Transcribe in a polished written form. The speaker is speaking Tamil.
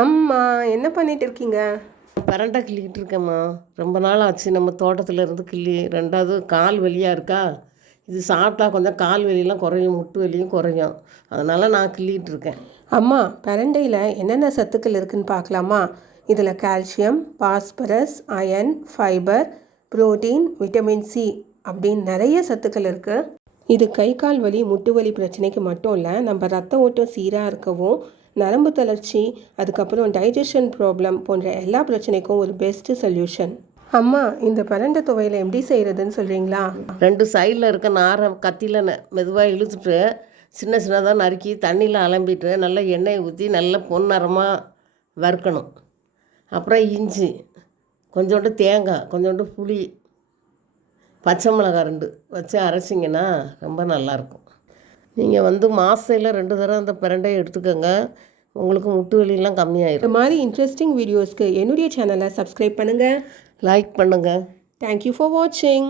அம்மா என்ன பண்ணிட்டு இருக்கீங்க? பரண்டை கிள்ளிக்கிட்டு இருக்கேம்மா. ரொம்ப நாள் ஆச்சு நம்ம தோட்டத்தில் இருந்து கிள்ளி. ரெண்டாவது கால் வலியாக இருக்கா, இது சாப்பிட்டா கொஞ்சம் கால் வலியெல்லாம் குறையும், முட்டு வலியும் குறையும். அதனால் நான் கிள்ளிகிட்டு இருக்கேன். அம்மா, பரண்டையில் என்னென்ன சத்துக்கள் இருக்குன்னு பார்க்கலாமா? இதில் calcium, phosphorus, iron, fibre, protein, vitamin C அப்படின்னு நிறைய சத்துக்கள் இருக்குது. இது கை கால் வலி, முட்டு வலி பிரச்சனைக்கு மட்டும் இல்லை, நம்ம ரத்த ஓட்டம் சீராக இருக்கவும், நரம்பு தளர்ச்சி, அதுக்கப்புறம் டைஜஷன் ப்ராப்ளம் போன்ற எல்லா பிரச்சனைக்கும் ஒரு பெஸ்ட்டு சொல்யூஷன். அம்மா, இந்த பரண்டை துவையில் எப்படி செய்கிறதுன்னு சொல்கிறீங்களா? 2 சைடில் இருக்க நாரை கத்தியில் மெதுவாக இழுத்துட்டு சின்ன சின்னதாக நறுக்கி தண்ணியில் அலம்பிட்டு நல்லா எண்ணெயை ஊற்றி நல்லா பொன்னிறமாக வறுக்கணும். அப்புறம் இஞ்சி, கொஞ்சோண்டு தேங்காய், கொஞ்சோண்டு புளி, பச்சை மிளகாய் 2 வச்சு அரைச்சிங்கன்னா ரொம்ப நல்லாயிருக்கும். நீங்கள் மாதத்தில் 2 தடவை அந்த பிரண்டையை எடுத்துக்கோங்க. உங்களுக்கு முட்டு வலியெல்லாம் கம்மியாயிடும். இந்த மாதிரி இன்ட்ரெஸ்டிங் வீடியோஸ்க்கு என்னுடைய சேனலை சப்ஸ்கிரைப் பண்ணுங்கள், லைக் பண்ணுங்கள். தேங்க்யூ ஃபார் வாட்சிங்.